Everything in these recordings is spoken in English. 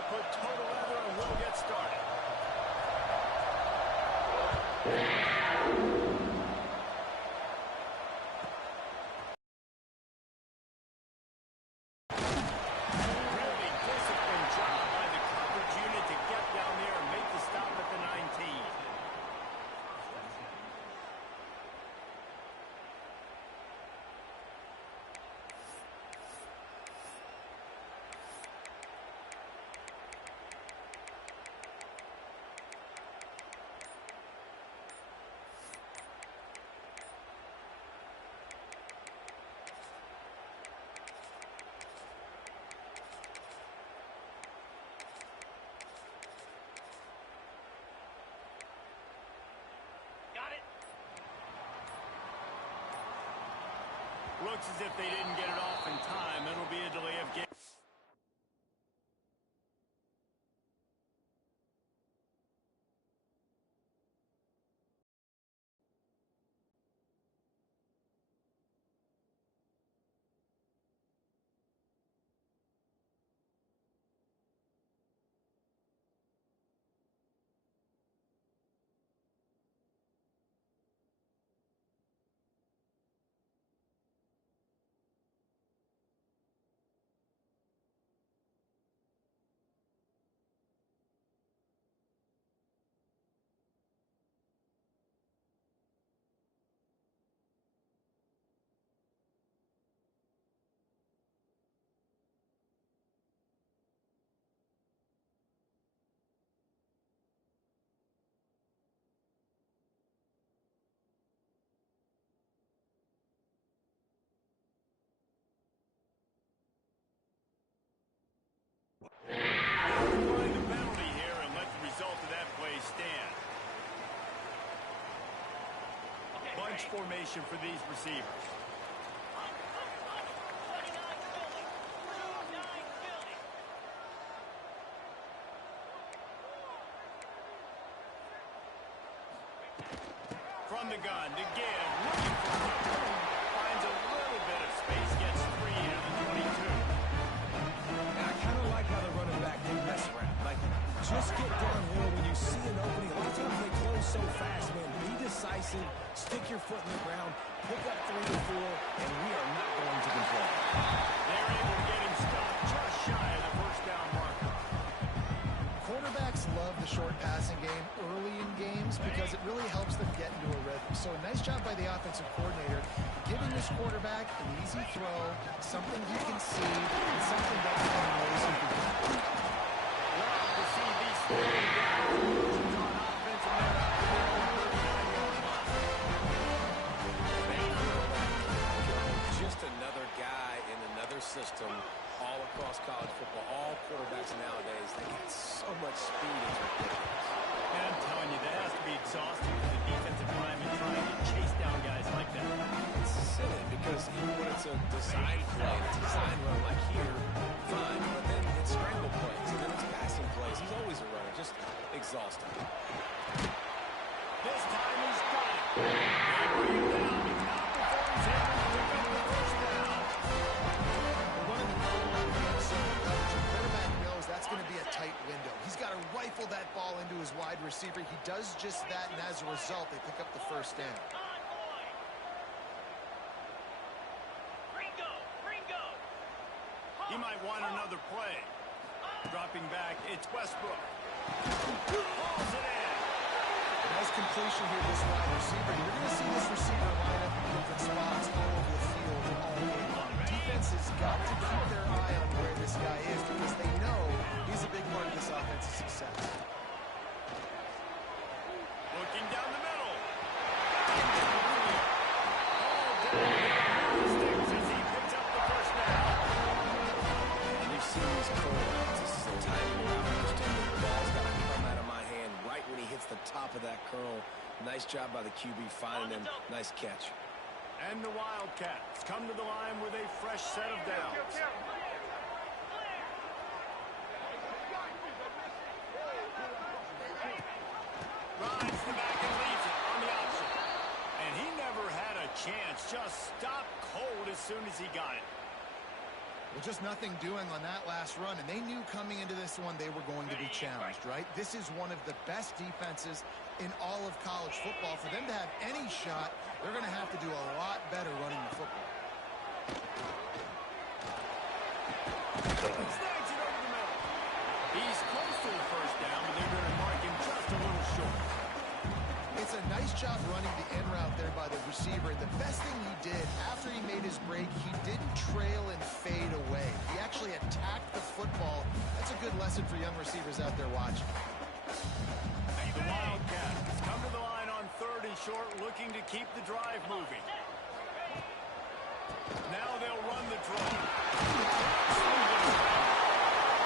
They'll put total leather and we'll get started. Really disciplined job by the coverage unit to get down there and make the stop at the 19. Looks as if they didn't get it off in time. It'll be a delay of game. Applying the penalty here and let the result of that play stand. Bunch formation for these receivers. From the gun to give. Looking for cover. Finds a little bit of space. Gets 3 out of the 22. And I kind of like how the running back didn't mess around. Like, just get downhill when you see an opening. A lot of times they close so fast, man. Be decisive. Stick your foot in the ground. Pick up 3 or 4, and we are not going to complain. They're able to get him stopped just shy of the first down marker. Quarterbacks love the short passing game early in games because it really helps them get into a rhythm. So a nice job by the offensive coordinator giving this quarterback an easy throw, something he can see, and something that he knows he can do. Love to see these three guys on offense and they're out there on the 39-yard line. Just another guy in another system all across college football. All quarterbacks nowadays, they get so much speed. It's ridiculous. And I'm telling you, that has to be exhausting for the defensive lineman trying to chase down guys like that. It's silly because even when it's a design play, it's a design run like here, fine, but then it's scramble plays, and then it's passing plays. He's always a runner, just exhausting. This time he's got it. They bring him down. He's not before he's able to pick up the first down. We're running the quarterback game so much. The quarterback knows that's going to be a tight window. He's got to rifle that ball into his wide receiver. He does just that, and as a result, they pick up the first down. He might want another play. Dropping back, it's Westbrook. Balls it in. Nice completion here, this wide receiver. You're going to see this receiver line up in different spots all over the field all game long. Defense has got to keep their eye on where this guy is because they know he's a big part of this offense's success. Looking down the middle. All down. Sticks as he picks up the first down. And you've seen these curls. This is a tiny route. Understand the ball's got to come out of my hand right when he hits the top of that curl. Nice job by the QB finding him. Nice catch. And the Wildcats come to the line with a fresh set of downs. Rides the back and leaves it on the option. And he never had a chance. Just stopped cold as soon as he got it. Well, just nothing doing on that last run, and they knew coming into this one they were going to be challenged, right? This is one of the best defenses in all of college football. For them to have any shot, they're going to have to do a lot better running the football. Snags it over the middle. He's close to the first down, but they're going to mark him just a little short. It's a nice job running the end route there by the receiver. And the best thing he did after he made his break, he didn't trail and fade away. He actually attacked the football. That's a good lesson for young receivers out there watching. The Wildcats come to the line on 3rd and short, looking to keep the drive moving. Now they'll run the draw.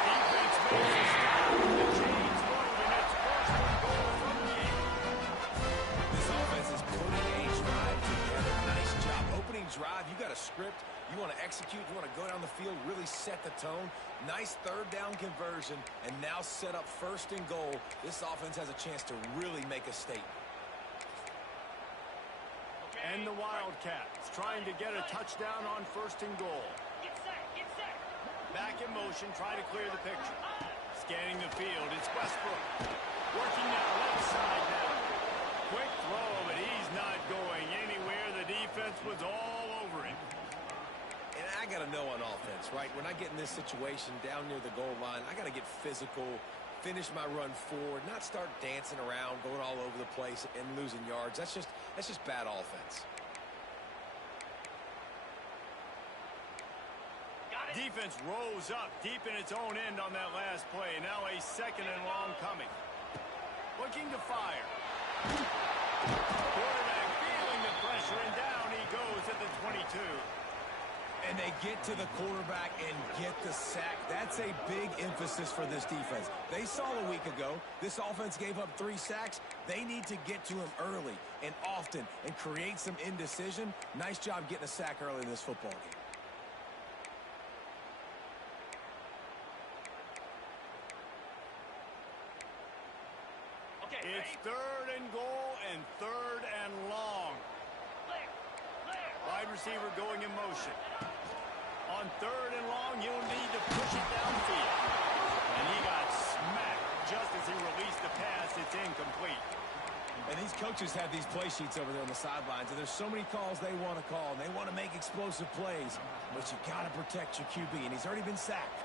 Defense makes a stop. The chains moving. It's 1st and goal from the 8. This offense is putting a drive together. Nice job. Opening drive, you got a script. You want to execute. You want to go down the field, really set the tone. Nice 3rd down conversion, and now set up 1st and goal. This offense has a chance to really make a statement. And the Wildcats trying to get a touchdown on 1st and goal. Back in motion, try to clear the picture. Scanning the field, it's Westbrook. Working that left side now. Quick throw, but he's not going anywhere. The defense was all over him. And I got to know on offense, right? When I get in this situation down near the goal line, I got to get physical, finish my run forward, not start dancing around, going all over the place and losing yards. That's just bad offense. Defense rose up deep in its own end on that last play. Now a 2nd and long coming. Looking to fire. Quarterback feeling the pressure, and down he goes at the 22. And they get to the quarterback and get the sack. That's a big emphasis for this defense. They saw a week ago this offense gave up 3 sacks. They need to get to him early and often and create some indecision. Nice job getting a sack early in this football game. It's 3rd and goal and 3rd and long. Wide receiver going in motion. On 3rd and long, you'll need to push it downfield. And he got smacked just as he released the pass. It's incomplete. And these coaches have these play sheets over there on the sidelines, and there's so many calls they want to call, and they want to make explosive plays. But you got to protect your QB, and he's already been sacked.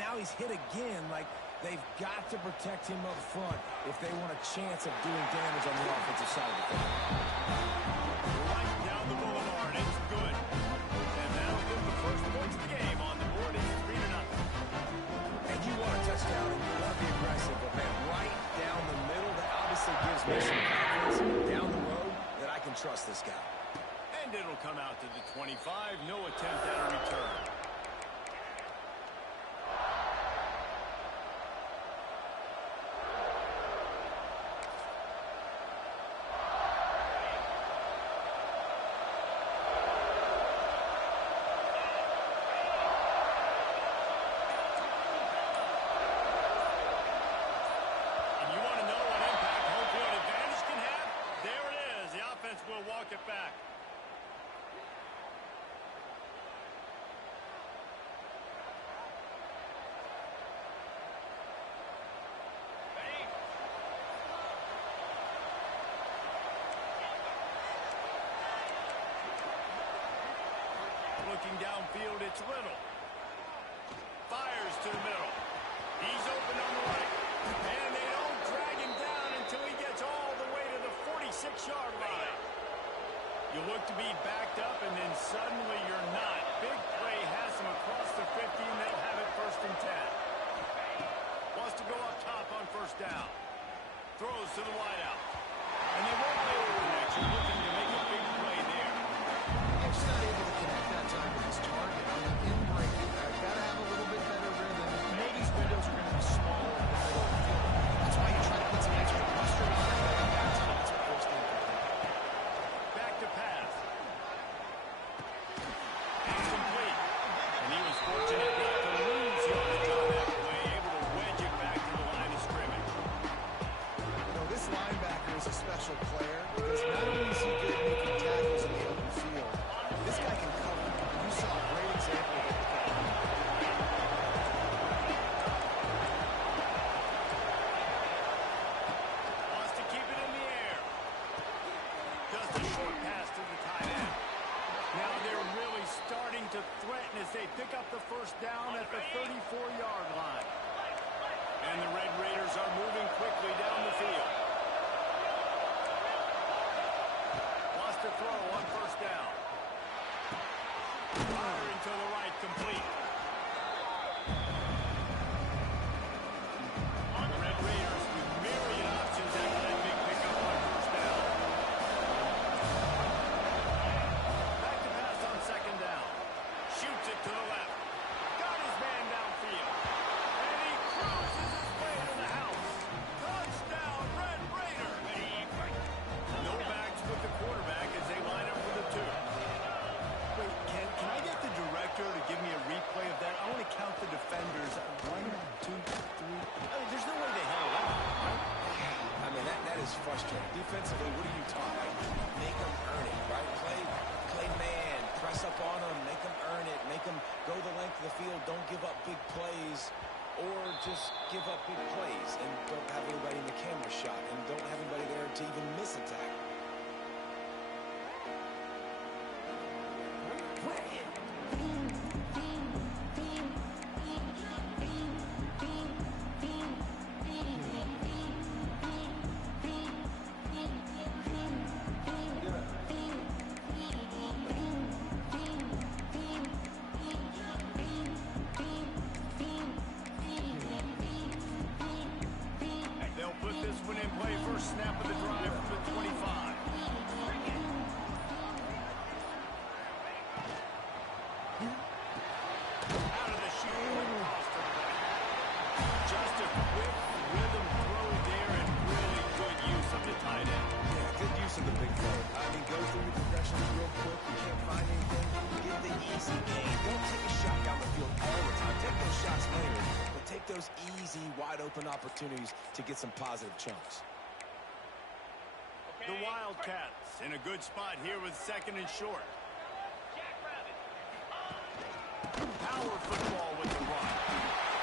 Now he's hit again. Like, they've got to protect him up front if they want a chance of doing damage on the offensive side of the field. Right down the boulevard, it's good. And that'll put the first points of the game on the board. It's 3-0. And you want a touchdown, and you want to be aggressive, but man, right down the middle, that obviously gives me some confidence down the road that I can trust this guy. And it'll come out to the 25. No attempt at a return. Back. Looking downfield, it's Little. Fires to the middle. He's open on the right. And they don't drag him down until he gets all the way to the 46-yard line. You look to be backed up, and then suddenly you're not. Big play has him across the 50, and they'll have it 1st and 10. Wants to go up top on 1st down. Throws to the wideout. And they won't make the connection, looking to make a big play there. Yeah, just not able to connect that time with his target. On the in-break, got to have a little bit better rhythm. You know these windows are going to be smaller in the middle of the field. That's why you try to put some extra mustard on it, and that's how it's forced incomplete. Back to pass. Incomplete. And he was fortunate not to lose yardage on that play, able to wedge it back to the line of scrimmage. You know, this linebacker is a special player because Just a short pass to the tight end. Now they're really starting to threaten as they pick up the first down at the 34-yard line. And the Red Raiders are moving quickly down the field. Wants to throw on first down. Firing to the right, complete. The Red Raiders with myriad options after that big pickup on first down. Back to pass on second down. Shoots it to the left. Got his man downfield. And he cruises his way to the house. Touchdown, Red Raider. No backs with the quarterback as they line up for the two. Wait, can I get the director to give me a replay of that? I want to count the defenders. 1, 2, 3. I mean, there's no way they held out, right? I mean, that is frustrating. Defensively, what are you taught? Like, make them earn it, right? Play man, press up on them, make them earn it, make them go the length of the field, don't give up big plays, or just give up big plays and don't have anybody in the camera shot and don't have anybody there to even miss a tackle. They'll put this one in play. First snap of the drive from the 25. Out of the shoe. Just a quick rhythm throw there and really good use of the tight end. Yeah, good use of the big play. I mean, go through your progressions real quick. You can't find anything. Get the easy gain. Don't take a shot down the field all the time. Take those shots later, but take those easy, wide-open opportunities to get some positive chunks. The Wildcats in a good spot here with second and short. Power football with the run.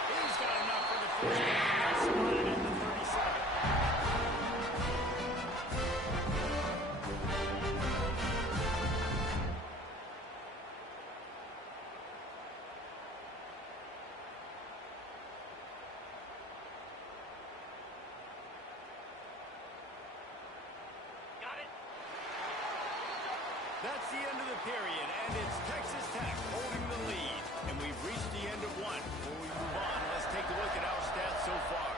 He's got enough for the first down. That's spotted at the 37. That's the end of the period, and it's Texas Tech holding the lead. And we've reached the end of one. Before we move on, let's take a look at our stats so far.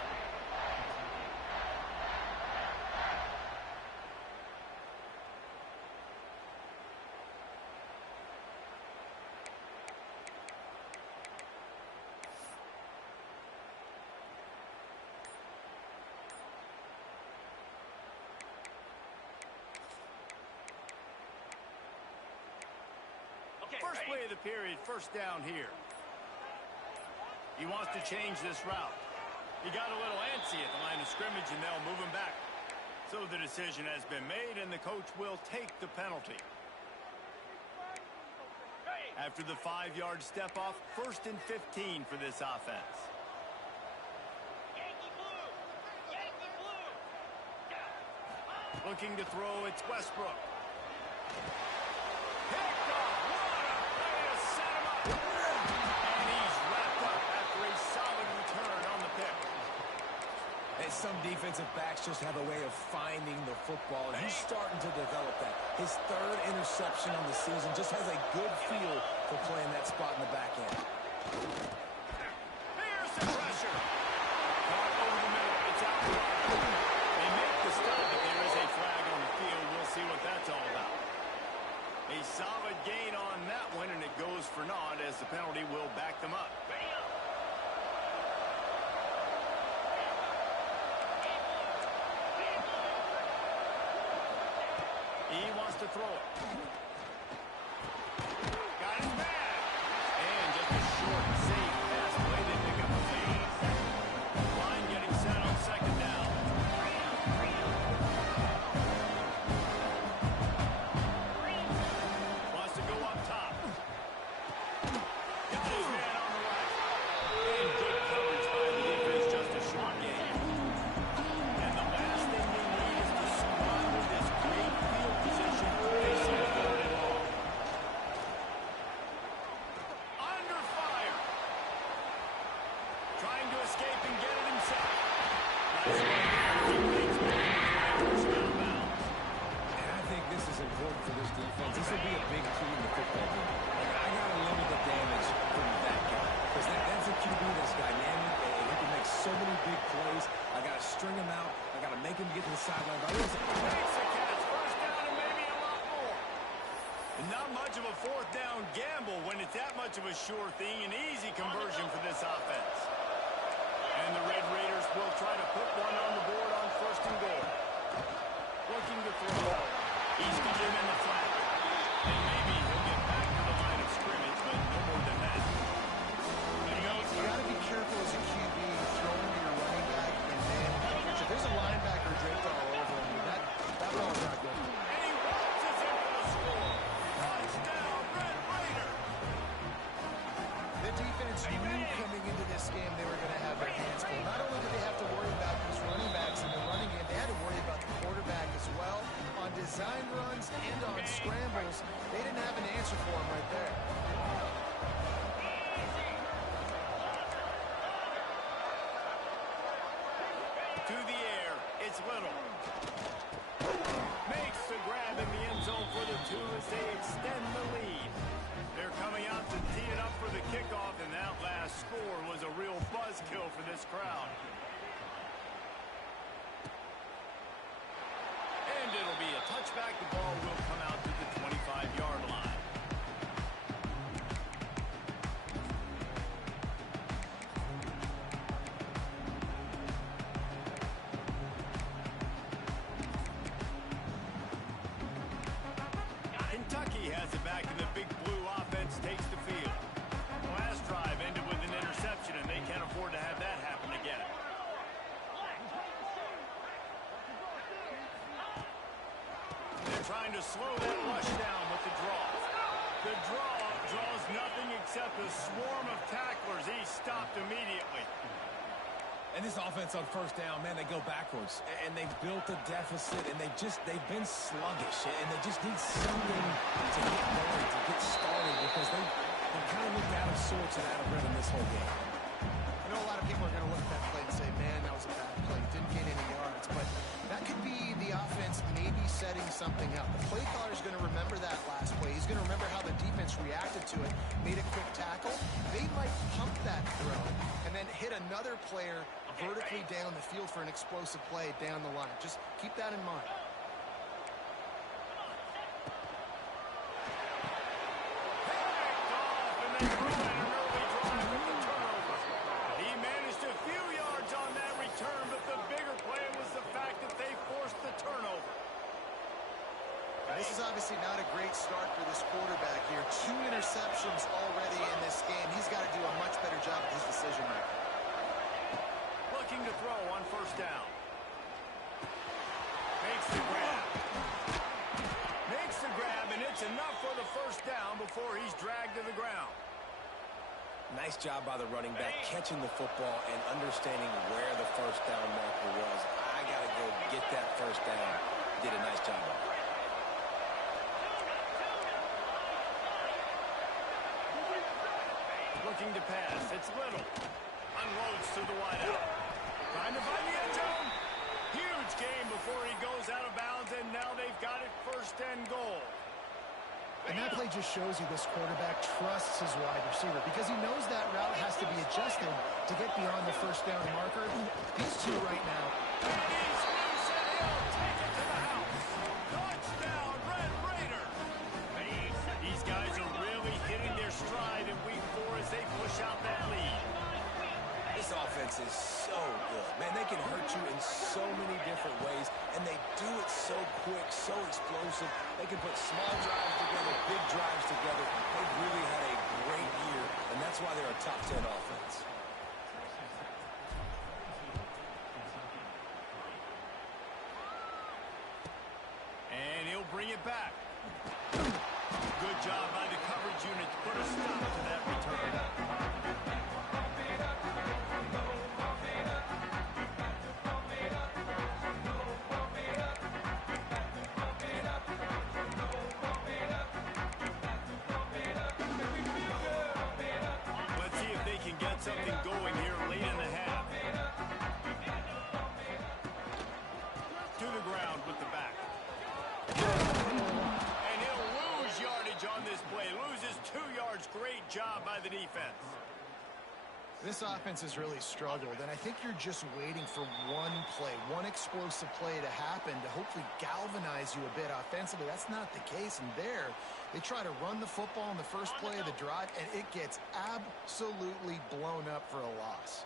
First play of the period, first down here. He wants to change this route. He got a little antsy at the line of scrimmage, and they'll move him back. So the decision has been made, and the coach will take the penalty. After the 5-yard step off, 1st and 15 for this offense. Looking to throw, it's Westbrook. Picked off. What a play to set him up. And he's wrapped up after a solid return on the pick. And some defensive backs just have a way of finding the football, and he's starting to develop that. His 3rd interception on the season, just has a good feel for playing that spot in the back end. Here's the pressure. Caught over the middle. It's out wide. They make the stop, but there is a flag on the field. We'll see what that's all about. A solid gain on that one, and it goes for naught as the penalty will back them up. He wants to throw it. Got his man. And just a short, safe pass play. They pick up a lead. Line getting set on second down. Wants to go up top. Got his man on the right. And good coverage by the defense. Just a short game. And the last thing they need is to squander this great field position this is important for this defense. This will be a big key in the football game. Like, I got to limit the damage from that guy. Because that's a QB that's dynamic, and he can make so many big plays. I got to string him out. I got to make him get to the sideline. Makes the catch. First down and maybe a lot more. And not much of a fourth down gamble when it's that much of a sure thing. An easy conversion for this offense. And the Red Raiders will try to put one on the board on first and goal. Looking to throw. He's got him in the flat. And maybe he'll get back to the line of scrimmage, but no more than that. You got to be careful as a QB throwing to your running back and man coverage. If there's a linebacker draped all over him, that ball's not good. And he watches him for the score. Touchdown, Red Raider. The defense knew coming into this game they were going to have their hands full. Not only did they have to worry about these running backs in the running game, they had to worry about the quarterback as well. On design runs and on scrambles, they didn't have an answer for him right there. To the air, it's Little. Makes the grab in the end zone for the two as they extend the lead. They're coming out to tee it up for the kickoff, and that last score was a real buzzkill for this crowd. And it'll be a touchback. The ball will come out to the 25-yard line. Kentucky has it back, and the big blue offense takes the field. The last drive ended with an interception, and they can't afford to have that happen again. They're trying to slow that rush down with the draw. The draw draws nothing except a swarm of tacklers. He's stopped immediately. And this offense on first down, man, they go backwards. And they've built a deficit, and they've been sluggish. And they just need something to get going, to get started, because they kind of looked out of sorts and out of rhythm this whole game. I know a lot of people are going to look at that play and say, man, that was a bad play. Didn't get any yards. But that could be the offense maybe setting something up. The play caller is going to remember that last play. He's going to remember how the defense reacted to it, made a quick tackle. They might pump that throw and then hit another player vertically down the field for an explosive play down the line. Just keep that in mind. He managed a few yards on that return, but the bigger play was the fact that they forced the turnover. This is obviously not a great start for this quarterback here. 2 interceptions already in this game. He's got to do a much better job with his decision making. Looking to throw on first down. Makes the grab. Makes the grab, and it's enough for the first down before he's dragged to the ground. Nice job by the running back, catching the football and understanding where the first down marker was. I got to go get that first down. Did a nice job of it. Looking to pass. It's Little. Unloads to the wideout. Trying to find the end zone. Huge game before he goes out of bounds, and now they've got it first and goal. And that play just shows you this quarterback trusts his wide receiver because he knows that route has to be adjusted to get beyond the first down marker. These two right now. He's loose and he'll take it to the house. Touchdown, Red Raider. These guys are really hitting their stride in week 4 as they push out that lead. This offense is so good. Man, they can hurt you in so many different ways, and they do it so quick, so explosive. They can put small drives together, big drives together. They've really had a great year, and that's why they're a top 10 offense. And he'll bring it back. Good job by the coverage unit to put a stop to that return. Let's see if they can get something going here late in the half. To the ground with the back. Great job by the defense. This offense has really struggled, and I think you're just waiting for one play, one explosive play to happen to hopefully galvanize you a bit offensively. That's not the case, and there, they try to run the football in the first play of the drive, and it gets absolutely blown up for a loss.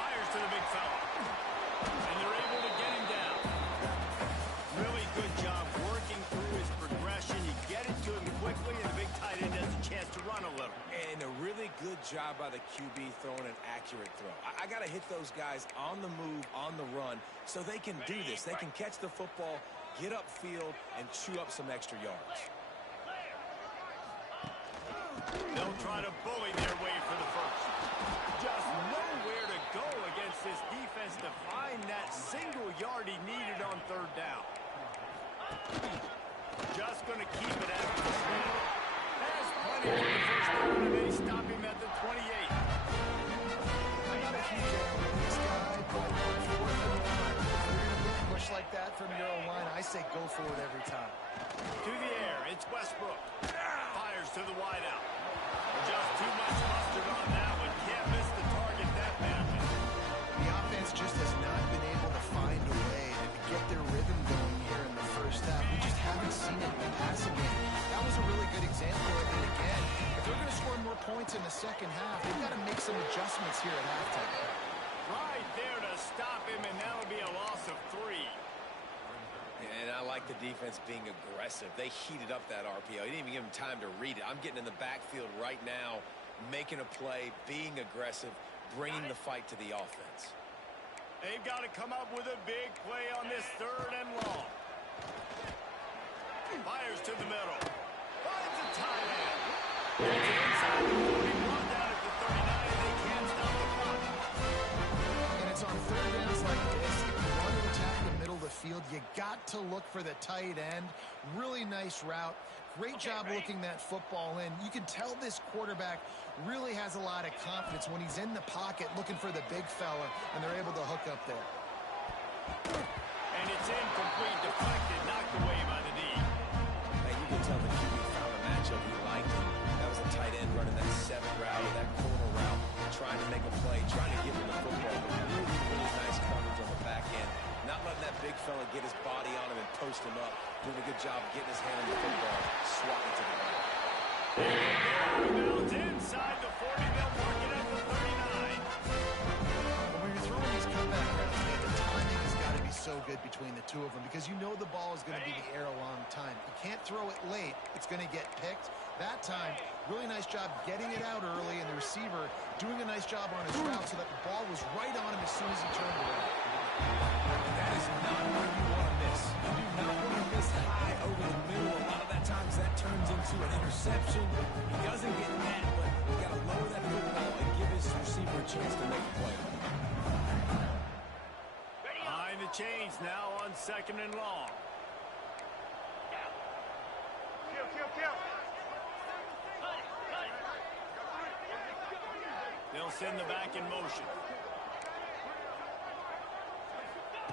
Fires to the big fella, and they're able to get him down. Really good job working through his progression. You get it to him quickly, and the big tight end has a chance to run a little. And a really good job by the QB throwing an accurate throw. I got to hit those guys on the move, on the run, so they can do this. They can catch the football, get upfield, and chew up some extra yards. They'll try to bully their way for the first. Just nowhere to go against this defense to find that single yard he needed on third down. Just going to keep it after the snap. Has plenty for the first down, and they stop him at the 28. I'm not a huge fan of this guy, but on fourth and one, if you're going to big push like that from your own line, I say go for it every time. To the air, it's Westbrook. Fires to the wideout. Just too much mustard on that one. Can't miss the target that badly. The offense just has not been able to find a way to get their rhythm going here in the first half. We just haven't seen it in the passing game. That was a really good example of it again. If they're going to score more points in the second half, they've got to make some adjustments here at halftime. Right there to stop him, and that'll be a loss of 3. And I like the defense being aggressive. They heated up that RPO. He didn't even give him time to read it. I'm getting in the backfield right now, making a play, being aggressive, bringing the fight to the offense. They've got to come up with a big play on this third and long. Fires to the middle. Finds a tight end. Gets it inside the 40, brought down at the 39, and they can't stop the clock. And it's on third downs like this. If you want to attack the middle of the field, you got to look for the tight end. Really nice route. Great job looking that football in. You can tell this quarterback really has a lot of confidence when he's in the pocket looking for the big fella, and they're able to hook up there. And it's incomplete, deflected, knocked away by the D. Hey, you can tell the QB found a matchup he liked. That was a tight end running that 7 route or that corner route, trying to make a play, trying to get him the football. But really, really nice coverage on the back end. Not letting that big fella get his body on him and post him up. Doing a good job of getting his hand on the football, swatting to the right. Bounds inside the 40, they'll mark it at the 39. When you're throwing these comeback routes, man, the timing has got to be so good between the two of them because you know the ball is going to be in the air a long time. You can't throw it late. It's going to get picked. That time, really nice job getting it out early, and the receiver doing a nice job on his route so that the ball was right on him as soon as he turned around. And that is not what you want to miss. You do not want to miss high over the middle. A lot of that times that turns into an interception. He doesn't get that, but he's got to lower that football and give his receiver a chance to make a play. Behind the chains now on second and long. They'll send the back in motion.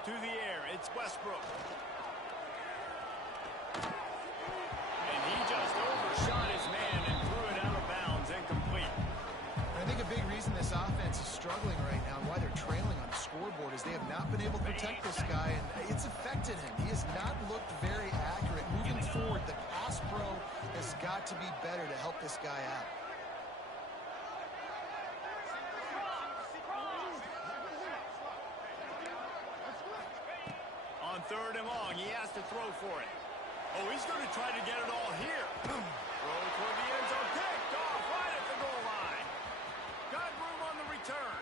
To the air, it's Westbrook. And he just overshot his man and threw it out of bounds, incomplete. And I think a big reason this offense is struggling right now and why they're trailing on the scoreboard is they have not been able to protect this guy, and it's affected him. He has not looked very accurate. Moving forward, the pass pro has got to be better to help this guy out. On third and long, he has to throw for it. Oh, he's going to try to get it all here. Throw toward the end zone, picked off right at the goal line. Got room on the return.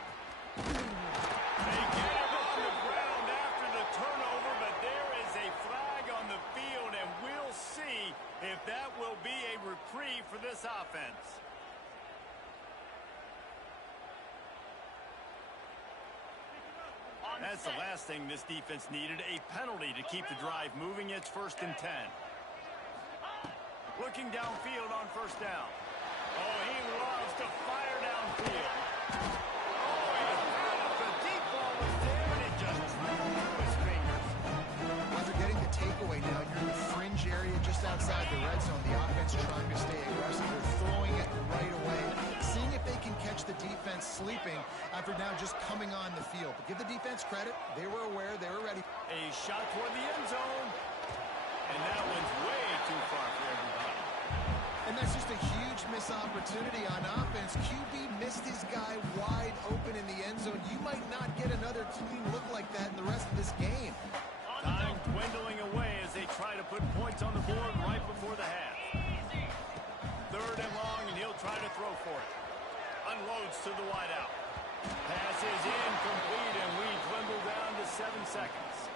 They get him on the ground after the turnover, but there is a flag on the field, and we'll see if that will be a reprieve for this offense. That's the last thing this defense needed, a penalty to keep the drive moving. It's 1st and 10. Looking downfield on first down. Oh, he loves to fire downfield. Oh, he threw it. The deep ball was there, and it just inside the red zone. The offense trying to stay aggressive. They're throwing it right away, seeing if they can catch the defense sleeping after now just coming on the field. But give the defense credit. They were aware. They were ready. A shot toward the end zone. And that one's way too far for everybody. And that's just a huge missed opportunity on offense. QB missed his guy wide open in the end zone. You might not get another clean look like that in the rest of this game. Time dwindling away as they try to put points on the board right before the half. Third and long, and he'll try to throw for it. Unloads to the wideout. Pass is incomplete, and we dwindle down to 7 seconds.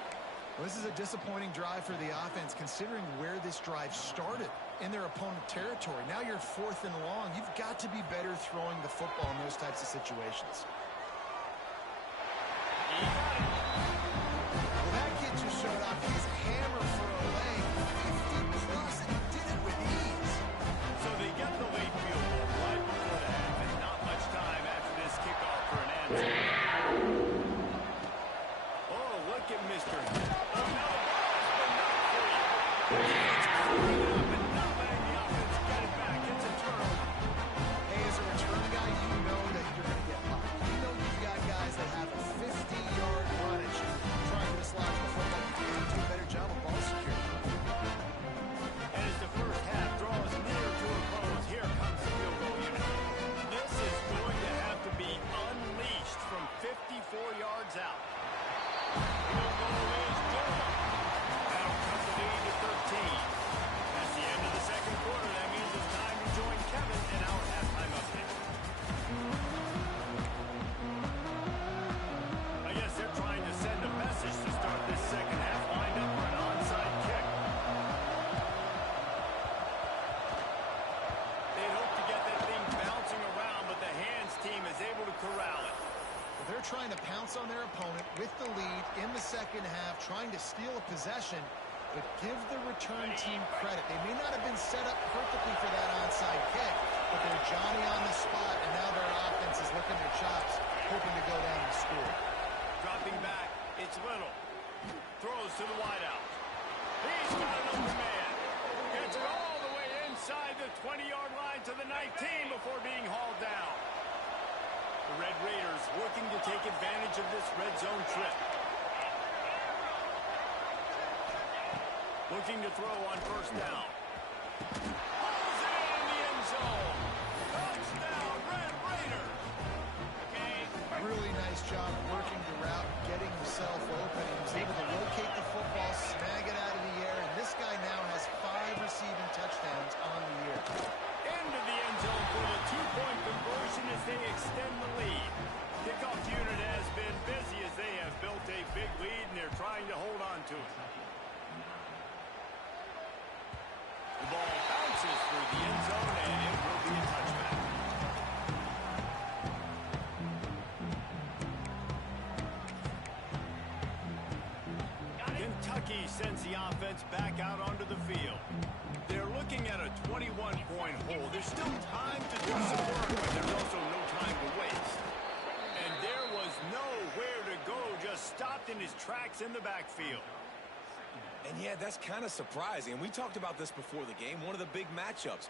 Well, this is a disappointing drive for the offense, considering where this drive started in their opponent territory. Now you're 4th and long. You've got to be better throwing the football in those types of situations. He got it. Well, that kid just showed off his hammer for a leg, 50-plus, and he did it with ease. So they get the late field goal right before the half, and not much time after this kickoff for an answer. Oh, look at Mr. Oh, no, the ball's been knocked free. It's cleaning up and not letting the offense get it back. It's a turnover. Hey, as a return guy, you know that you're going to get popped. You know you've got guys that have a 50-yard run at you trying to dislodge the football. You have to do a better job of ball security. And as the first half draws near to a close, here comes the field goal unit. This is going to have to be unleashed from 54 yards out. Field goal is good. That'll cut the lead to 13. That's the end of the second quarter. That means it's time to join Kevin in our halftime update. I guess they're trying to send a message to start this second half. Lined up for an onside kick. They hope to get that thing bouncing around, but the hands team is able to corral it. They're trying to pounce on their opponent with the lead in the second half, trying to steal a possession, but give the return team credit. They may not have been set up perfectly for that onside kick, but they're Johnny on the spot, and now their offense is licking their chops, hoping to go down and score. Dropping back, it's Little. Throws to the wideout. He's got an open man. Gets it all the way inside the 20-yard line to the 19 before being hauled down. The Red Raiders working to take advantage of this red zone trip. Looking to throw on first down. Pulls it in the end zone. Touchdown, Red Raiders. Really nice job working the route, getting himself open. He was able to locate the football, snag it out of the air, and this guy now has 5 receiving touchdowns on the year. Into the end zone for the 2-point conversion as they extend the lead. Kickoff unit has been busy as they have built a big lead, and they're trying to hold on to it. The ball bounces through the end zone, and it will be a touchback. Kentucky sends the offense back out onto the field. They're looking at a 21-point hole. There's still time to do some work, but there's also no time to waste. And there was nowhere to go, just stopped in his tracks in the backfield. And yeah, that's kind of surprising. And we talked about this before the game. One of the big matchups.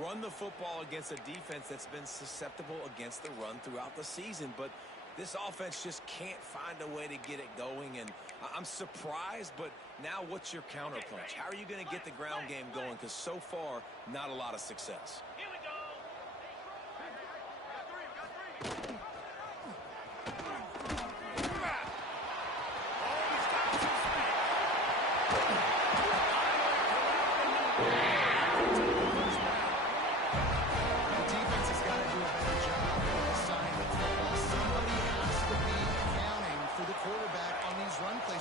Run the football against a defense that's been susceptible against the run throughout the season. But this offense just can't find a way to get it going. And I'm surprised, but now what's your counterpunch? How are you going to get the ground game going? Because so far, not a lot of success.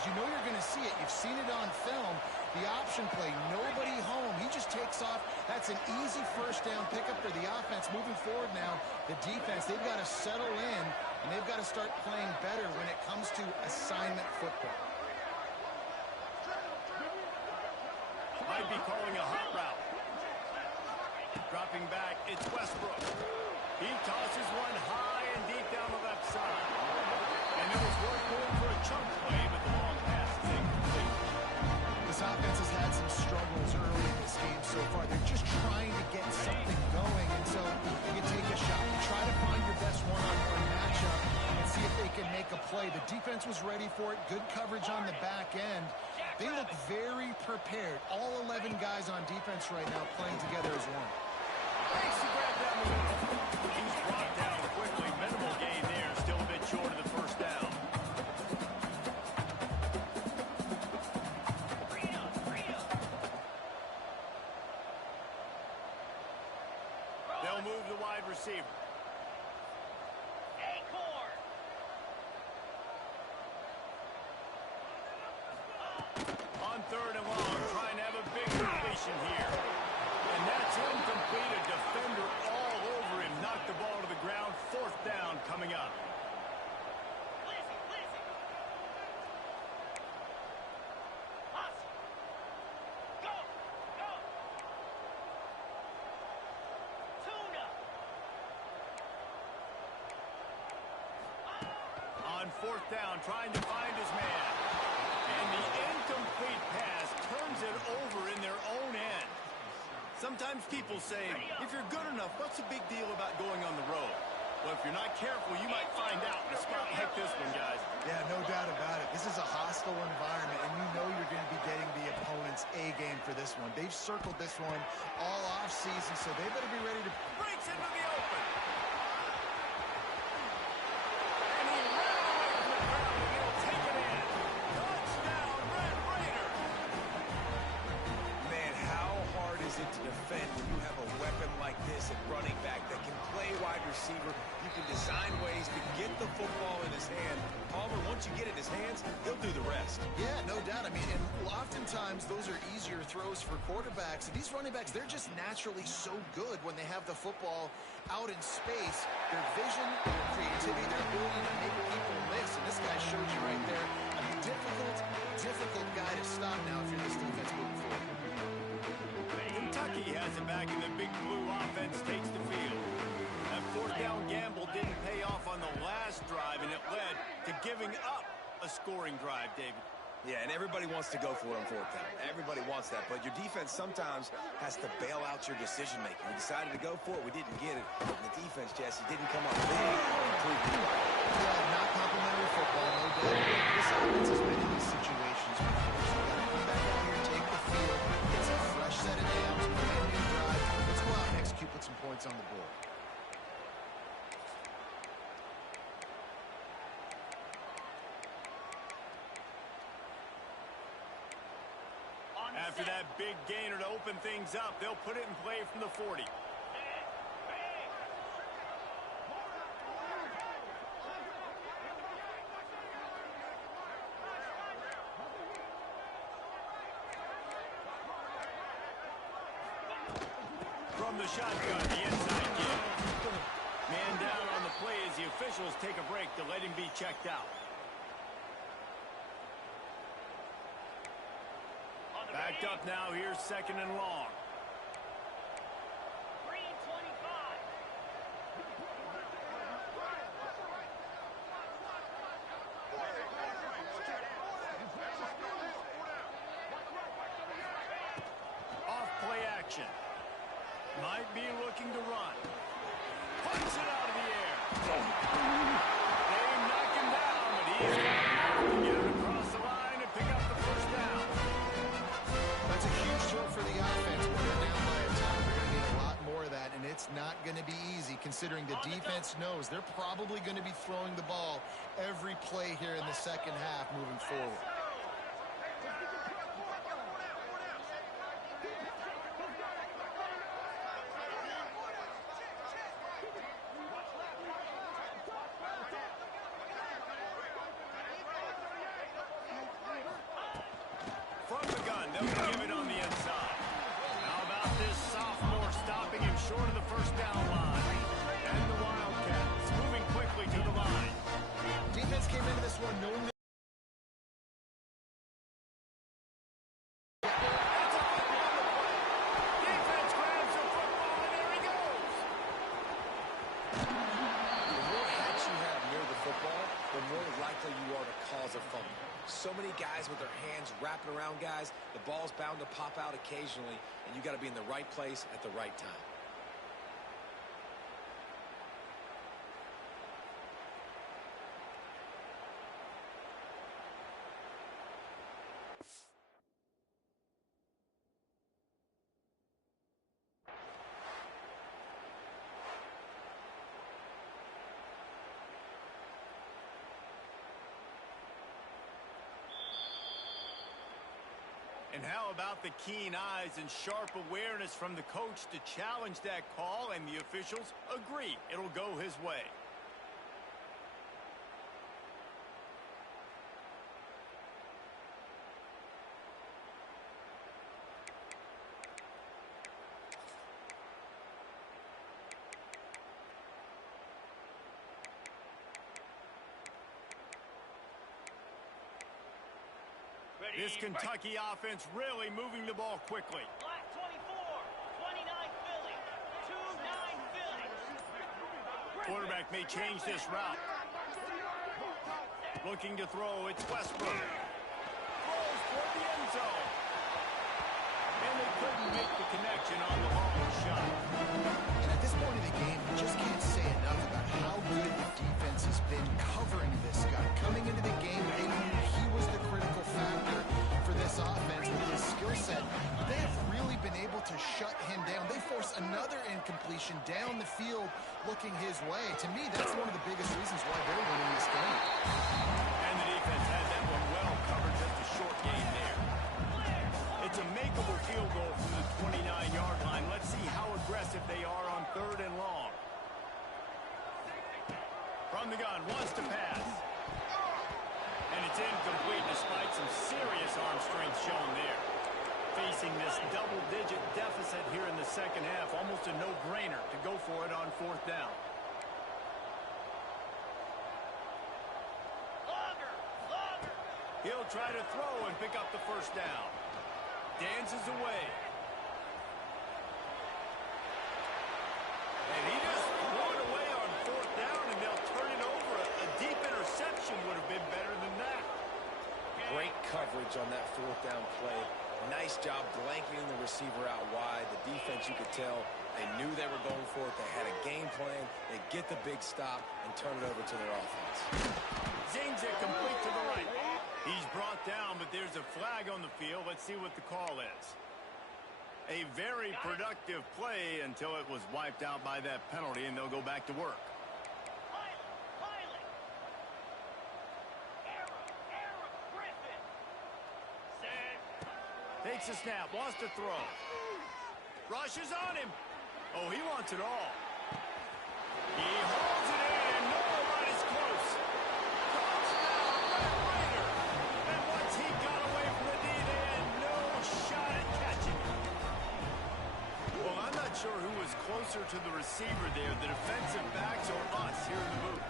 You know you're going to see it. You've seen it on film. The option play, nobody home. He just takes off. That's an easy first down pickup for the offense. Moving forward now, the defense, they've got to settle in, and they've got to start playing better when it comes to assignment football. Might be calling a hot route. Dropping back, it's Westbrook. He tosses one high and deep down the left side. And it was worth going for a chunk play, but the long pass is incomplete. The This offense has had some struggles early in this game so far. They're just trying to get something going, and so you take a shot. You try to find your best one-on-one matchup and see if they can make a play. The defense was ready for it. Good coverage on the back end. They look very prepared. All 11 guys on defense right now playing together as one. Thanks to grab that momentum. He's brought down quickly. Minimal gain there. Still a bit short of the first down. They'll move the wide receiver. On third and long, trying to have a big completion here. And that's incomplete. A defender all over him. Knocked the ball to the ground. Fourth down coming up. On fourth down, trying to find his man. And the incomplete pass turns it over in their own end. Sometimes people say, if you're good enough, what's the big deal about going on the road? Well, if you're not careful, you might find out in a spot like this one, guys. Yeah, no doubt about it. This is a hostile environment, and you know you're going to be getting the opponent's A game for this one. They've circled this one all offseason, so they better be ready to... Breaks into the open. And he ran away from the crowd, and he'll take it in. Touchdown, Red Raider. Man, how hard is it to defend when you have a weapon like this at running back that can play wide receiver? You can design ways to get the football in his hand. Palmer, once you get it in his hands, he'll do the rest. Yeah, no doubt. I mean, and oftentimes those are easier throws for quarterbacks. And these running backs, they're just naturally so good when they have the football out in space. Their vision, their creativity, their ability to make people miss. And this guy showed you right there. A difficult guy to stop now if you're this defense moving forward. Kentucky has it back, and the big blue offense takes the field. That fourth down gamble didn't pay off on the last drive, and it led to giving up a scoring drive, David. Yeah, and everybody wants to go for it on fourth down. Everybody wants that, but your defense sometimes has to bail out your decision-making. We decided to go for it. We didn't get it. And the defense, Jesse, didn't come up big. Yeah, not complimentary football, no doubt. This offense has been in these situations before, so you got to come back out here, take the field, get some fresh set of downs, brand new drive. Let's go out and execute, put some points on the board. After that big gainer to open things up, they'll put it in play from the 40. From the shotgun, the inside give. Man down on the play as the officials take a break to let him be checked out. Backed up now, here's second and long. Off play action. Might be looking to run. Punts it out of the air. They knock him down, but he's got enough to get it across the line and pick up the first down. That's a huge throw for the offense. When they're down by a ton, they're going to need a lot more of that, and it's not going to be easy considering the defense knows they're probably going to be throwing the ball every play here in the second half moving forward. From the gun, they'll give it on the inside. How about this sophomore stopping him short of the first down line? And the Wildcats moving quickly to the line. Defense came into this one knowing that That's a football on the play. Defense grabs the football, and there he goes. The more hats you have near the football, the more likely you are to cause a fumble. so many guys with their hands wrapping around guys. The ball's bound to pop out occasionally, and you got to be in the right place at the right time. And how about the keen eyes and sharp awareness from the coach to challenge that call, and the officials agree it'll go his way. This Kentucky offense really moving the ball quickly. Black 24, 29 Philly, 2-9 Philly. Quarterback may change this route. Looking to throw, it's Westbrook. Throws toward the end zone. And they couldn't make the connection on the long shot. And at this point in the game, you just can't say enough about how good the defense has been covering this guy. Coming into the game, they knew he was the critical factor for this offense with his skill set. They have really been able to shut him down. They force another incompletion down the field looking his way. To me, that's one of the biggest reasons why they're winning this game. And the defense had that one well covered, just a short gain there. It's a makeable field goal from the 29-yard line. Let's see how aggressive they are on 3rd and long. From the gun, wants to pass. And it's incomplete despite some serious arm strength shown there. Facing this double-digit deficit here in the second half, almost a no-brainer to go for it on 4th down. He'll try to throw and pick up the 1st down. Dances away. And he just threw it away on 4th down, and they'll turn it over. A deep interception would have been better than that. Great coverage on that 4th down play. Nice job blanketing the receiver out wide. The defense, you could tell, they knew they were going for it. They had a game plan. They get the big stop and turn it over to their offense. Zings it complete to the right. He's brought down, but there's a flag on the field. Let's see what the call is. A very productive play until it was wiped out by that penalty, and they'll go back to work. Takes a snap, wants to throw. Rushes on him. Oh, he wants it all. He holds it in, and nobody's close. Touchdown, Red Raider. And once he got away from the D, they had no shot at catching it. Well, I'm not sure who was closer to the receiver there, the defensive backs or us here in the booth.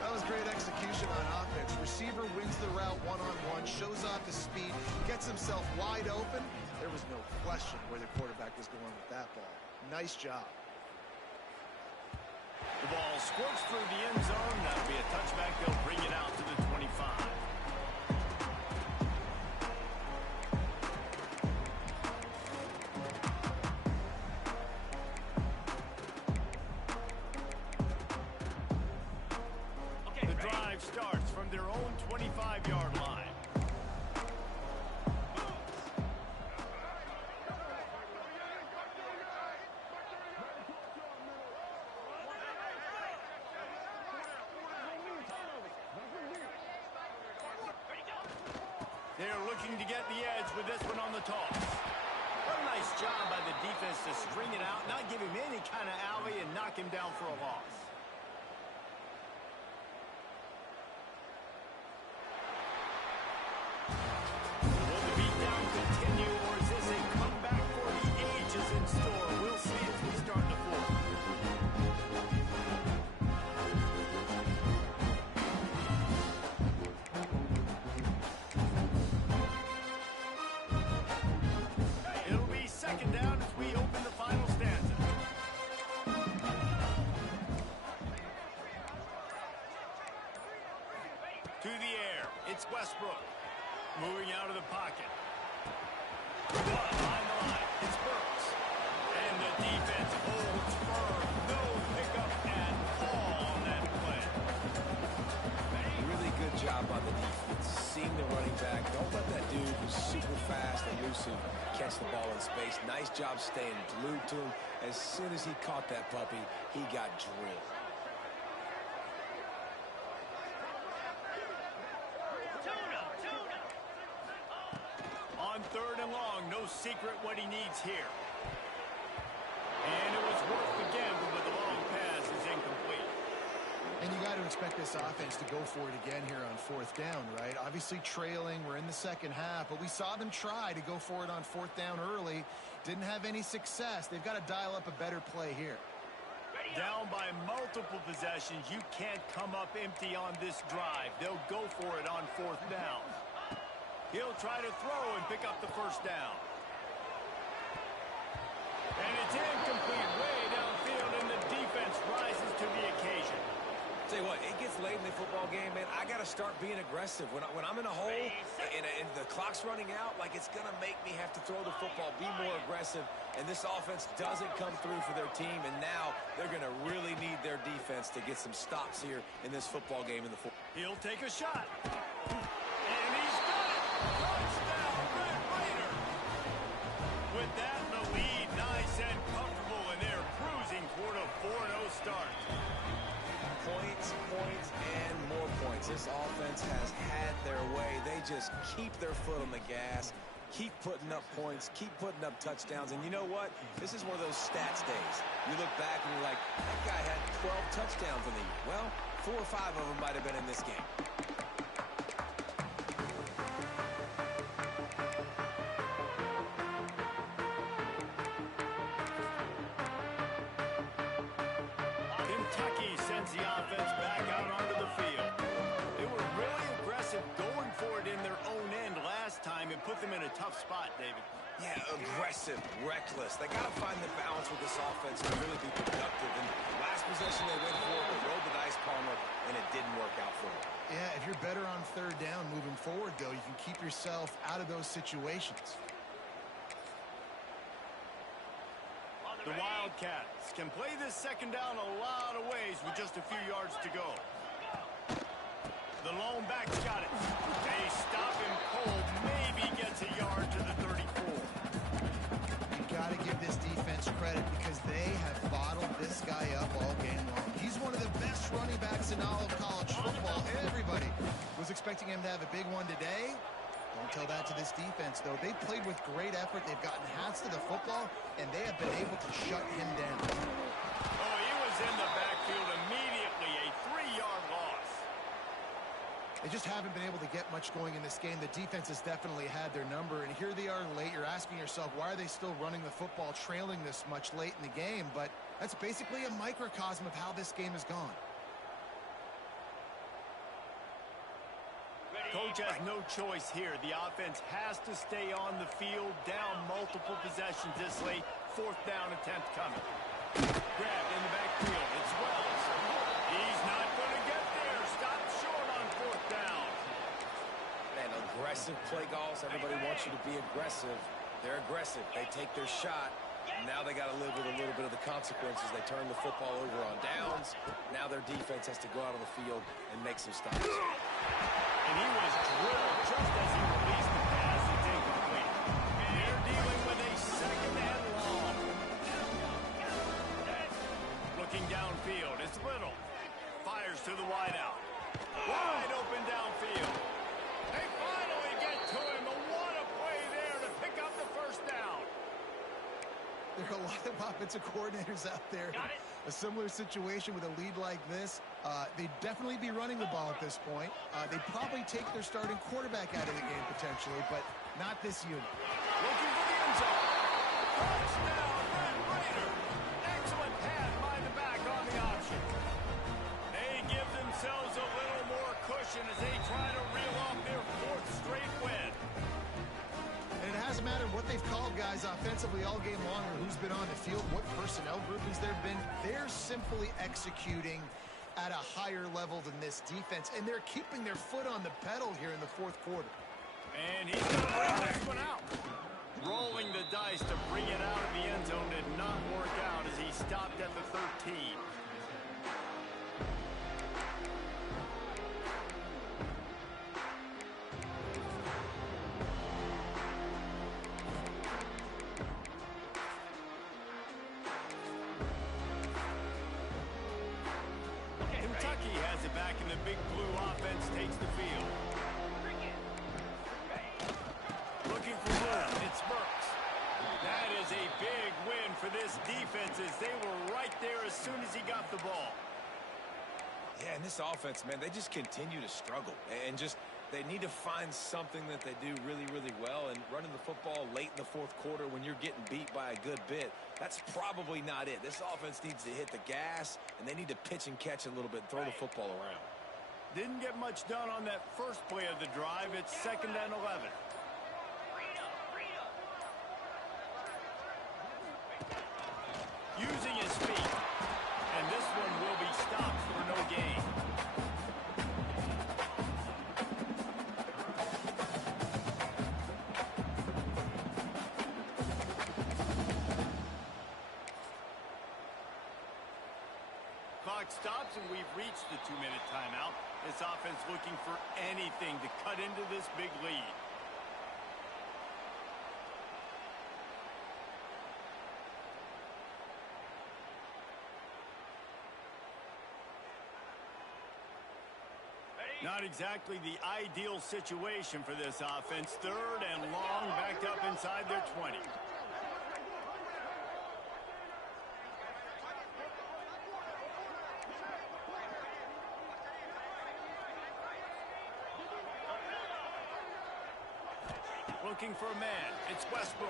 That was great execution on offense. Receiver wins the route one-on-one, shows off his speed, gets himself wide open. There was no question where the quarterback was going with that ball. Nice job. The ball squirts through the end zone. That'll be a touchback. They'll bring it out to the 25. The drive starts from their own 25-yard line. They're looking to get the edge with this one on the toss. What a nice job by the defense to string it out, not give him any kind of alley, and knock him down for a loss. Will the beatdown continue, or is this a comeback for the ages in store? We'll see as we start the 4th. It'll be 2nd down as we open the final stanza. To the air, it's Westbrook. Moving out of the pocket. Behind the line. It's Burks. And the defense holds firm. No pickup at all on that play. Really good job on the defense. Seeing the running back. Don't let that dude who's super fast, elusive, catch the ball in space. Nice job staying glued to him. As soon as he caught that puppy, he got drilled. On 3rd and long, no secret what he needs here. And it was worth the gamble, but the long pass is incomplete. And you got to expect this offense to go for it again here on 4th down, right? Obviously trailing, we're in the second half, but we saw them try to go for it on 4th down early. Didn't have any success. They've got to dial up a better play here. Down by multiple possessions, you can't come up empty on this drive. They'll go for it on 4th down. He'll try to throw and pick up the 1st down. And it's incomplete way downfield, and the defense rises to the occasion. Tell you what, it gets late in the football game, man. I got to start being aggressive. When I'm in a hole and the clock's running out, like it's going to make me have to throw the football, be more aggressive. And this offense doesn't come through for their team, and now they're going to really need their defense to get some stops here in this football game in the fourth. He'll take a shot. And he's got it. Touchdown, Red Raider. With that in the lead, nice and comfortable, and they're cruising toward a 4-0 start. Points, and more points. This offense has had their way. They just keep their foot on the gas, keep putting up points, keep putting up touchdowns. And you know what? This is one of those stats days. You look back and you're like, that guy had 12 touchdowns in the year. Well, 4 or 5 of them might have been in this game. Kentucky sends the offense back out onto the field. They were really aggressive going for it in their own end last time and put them in a tough spot, David. Yeah, aggressive, reckless. They got to find the balance with this offense to really be productive. And last possession they went for it, they rolled the dice, Palmer, and it didn't work out for them. Yeah, if you're better on 3rd down moving forward, though, you can keep yourself out of those situations. The Wildcats can play this 2nd down a lot of ways with just a few yards to go. The lone back's got it. They stop him cold. Maybe gets a yard to the 34. You got to give this defense credit because they have bottled this guy up all game long. He's one of the best running backs in all of college football. Everybody was expecting him to have a big one today. Don't tell that to this defense, though. They played with great effort. They've gotten hands to the football, and they have been able to shut him down. Oh, he was in the backfield immediately. A 3-yard loss. They just haven't been able to get much going in this game. The defense has definitely had their number, and here they are late. You're asking yourself, why are they still running the football, trailing this much late in the game? But that's basically a microcosm of how this game has gone. Coach has no choice here. The offense has to stay on the field, down multiple possessions this late. 4th down attempt coming. Grabbed in the backfield. It's Wells. He's not going to get there. Stop short on 4th down. Man, aggressive play calls. Everybody wants you to be aggressive. They're aggressive. They take their shot. Now they got to live with a little bit of the consequences. They turn the football over on downs. Now their defense has to go out on the field and make some stops. And he was drilled just as he released the pass. It's incomplete. And they're dealing with a 2nd and long. Looking downfield, it's Little. Fires to the wideout. Wide open downfield. They finally get to him. And what a play there to pick up the 1st down. There are a lot of offensive coordinators out there. A similar situation with a lead like this. They'd definitely be running the ball at this point. They'd probably take their starting quarterback out of the game potentially, but not this unit. Looking for the end zone. Touchdown, Red Raider. Excellent pass by the back on the option. They give themselves a little more cushion as they try to reel off their 4th straight win. And it hasn't mattered what they've called guys offensively all game long or who's been on the field, what personnel groupings there have been. They're simply executing at a higher level than this defense, and they're keeping their foot on the pedal here in the 4th quarter. And he's going to bring this one out. Rolling the dice to bring it out of the end zone did not work out as he stopped at the 13. Kentucky has it back, and the big blue offense takes the field. Looking for room. It's Burks. That is a big win for this defense as they were right there as soon as he got the ball. Yeah, and this offense, man, they just continue to struggle. And just, they need to find something that they do really, really well. And running the football late in the fourth quarter when you're getting beat by a good bit, that's probably not it. This offense needs to hit the gas, and they need to pitch and catch a little bit, throw the football around. Didn't get much done on that first play of the drive. It's 2nd and 11. Using his feet. And this one will be stopped for no gain. Clock stops and we've reached the 2-minute timeout. This offense looking for anything to cut into this big lead. Not exactly the ideal situation for this offense. 3rd and long, backed up inside their 20. Looking for a man. It's Westbrook.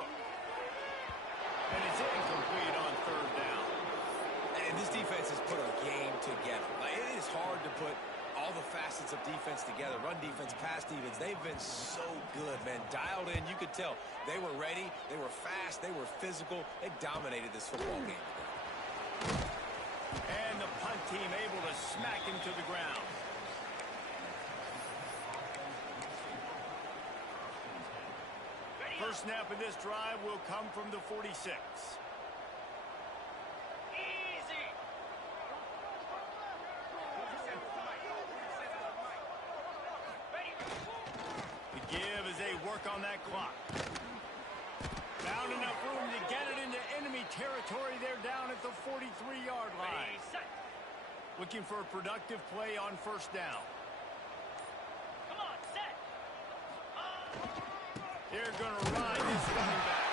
And it's incomplete on 3rd down. And this defense has put a game together. Like, it is hard to put all the facets of defense together. Run defense, pass defense. They've been so good, man. Dialed in. You could tell they were ready. They were fast. They were physical. They dominated this football game. And the punt team able to smack him to the ground. First snap of this drive will come from the 46. Work on that clock. Found enough room to get it into enemy territory. They're down at the 43-yard line. Looking for a productive play on 1st down. Come on, set. They're going to ride this running back.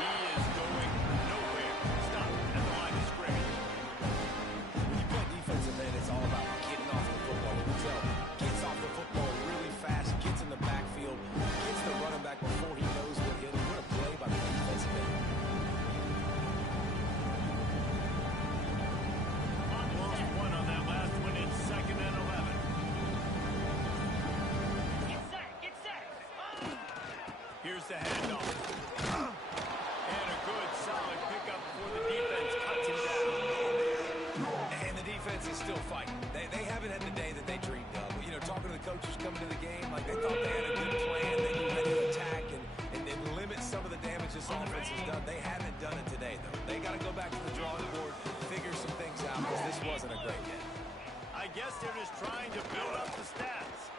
He is going nowhere. Stop at the line of scrimmage. When you play defensive end, it's all about getting off the football. You can tell, gets off the football really fast, gets in the backfield, gets the running back before he knows what hit him. What a play by the defensive end. Lost one on that last one. It's 2nd and 11. Get set, get set. Here's the handoff. And a good, solid pickup before the defense cuts him down. And the defense is still fighting. They haven't had the day that they dreamed of. You know, talking to the coaches coming to the game, like they thought they had a good plan. They knew how to attack and limit some of the damage this offense has done. They haven't done it today, though. They got to go back to the drawing board, figure some things out, because this wasn't a great game. I guess they're just trying to build up the stats.